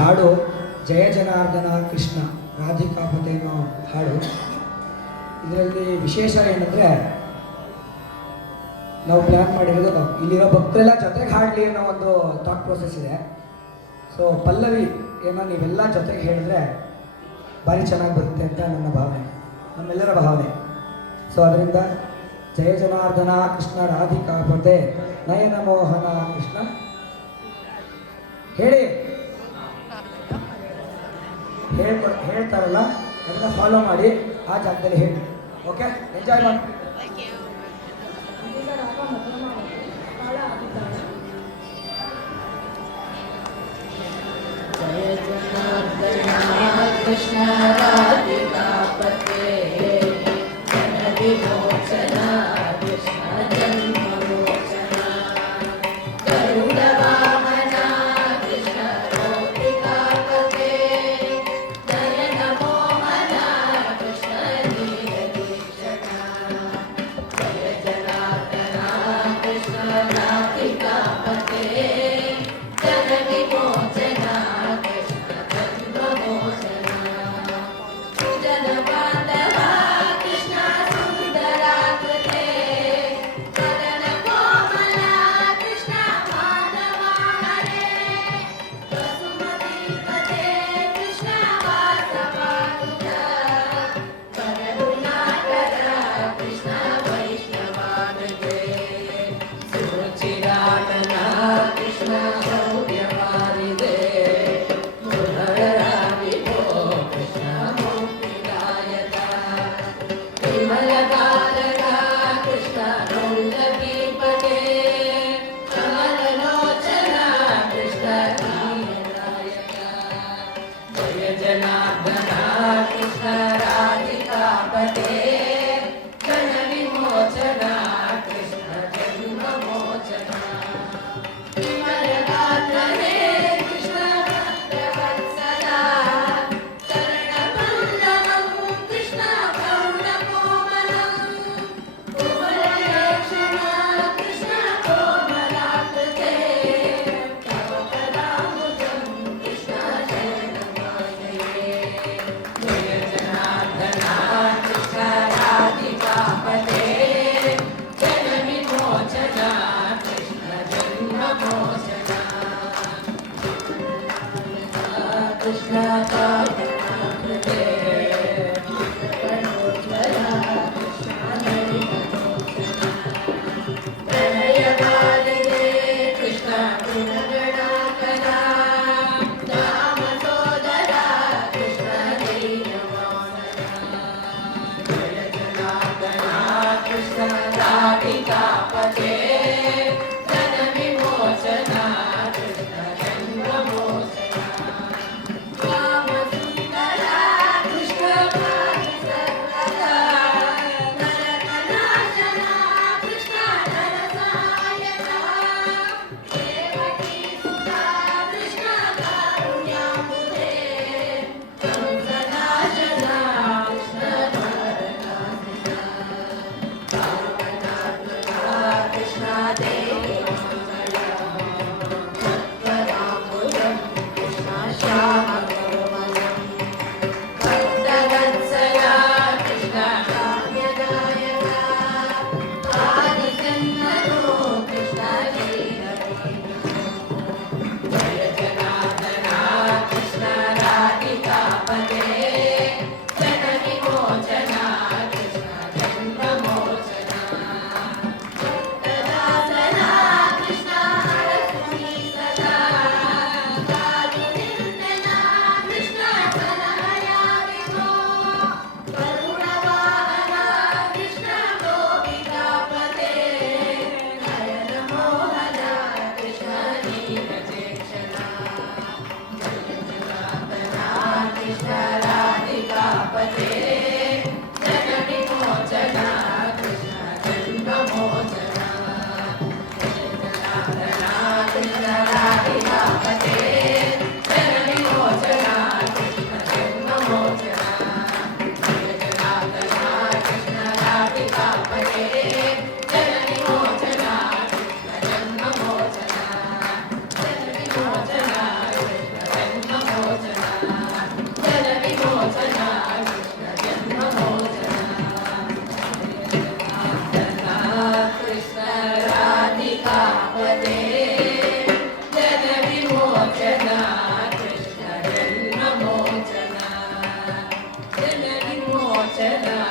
ಹಾಡು ಜಯ ಜನಾರ್ದನ ಕೃಷ್ಣ ರಾಧಿಕಾಪತಿ ಅನ್ನೋ ಹಾಡು. ಇದರಲ್ಲಿ ವಿಶೇಷ ಏನಂದರೆ, ನಾವು ಪ್ಲ್ಯಾನ್ ಮಾಡಿರೋದು ಇಲ್ಲಿರೋ ಭಕ್ತರೆಲ್ಲ ಜೊತೆಗೆ ಹಾಡಲಿ ಅನ್ನೋ ಒಂದು ಥಾಟ್ ಪ್ರೋಸೆಸ್ ಇದೆ. ಸೊ ಪಲ್ಲವಿ ಏನೋ ನೀವೆಲ್ಲ ಜೊತೆಗೆ ಹೇಳಿದ್ರೆ ಭಾರಿ ಚೆನ್ನಾಗಿ ಬರುತ್ತೆ ಅಂತ ನನ್ನ ಭಾವನೆ, ನಮ್ಮೆಲ್ಲರ ಭಾವನೆ. ಸೊ ಅದರಿಂದ ಜಯ ಜನಾರ್ದನ ಕೃಷ್ಣ ರಾಧಿಕಾಪತೆ ನಯನ ಮೋಹನ ಕೃಷ್ಣ ಹೇಳಿ ಹೇಳ್ತಾರಲ್ಲ, ಅದನ್ನು ಫಾಲೋ ಮಾಡಿ ಆ ಜಾಗದಲ್ಲಿ ಹೇಳಿ. ಓಕೆ, ಎಂಜಾಯ್ ಮಾಡಿ. ಜಯ ಜನಾರ್ದನ ಕೃಷ್ಣ ರಾಧಿಕಾಪತೆ ಜನ ವಿಮೋಚನ ಕೃಷ್ಣ ಜನ್ಮ ಮೋಚನ ಗರುಡ ವಾಹನ ಕೃಷ್ಣ ಗೋಪಿಕಾಪತೆ ನಯನ ಮೋಹನ ಕೃಷ್ಣ ನೀಲದೀಕ್ಷಣ ಜಯ ಜನಾರ್ದನ ಕೃಷ್ಣ ರಾಧಿಕಾಪತೆ ಜನ ವಿಮೋಚನ जनार्दन कृष्ण राधिकापते जन विमोचन कृष्ण जन्म मोचन विमलगात्रने कृष्ण भक्तवत्सला चरणवल्लभं कृष्ण करुणकोमलं कुवलयक्षण कृष्ण कोमलाकृते तव पदाम्बुजं कृष्ण राधिकापते जन विमोचन कृष्ण जन्म मोचन कृष्ण कृते प्रणयकालिने कृष्ण गुणगणाकरा दाम सोदरा कृष्ण कृष्ण राधिकापते जन विमोचन कृष्ण जन्म मोचन काम सुंदरा राधिकापते जन विमोचना कृष्ण जन्ममोचना जन विमोचना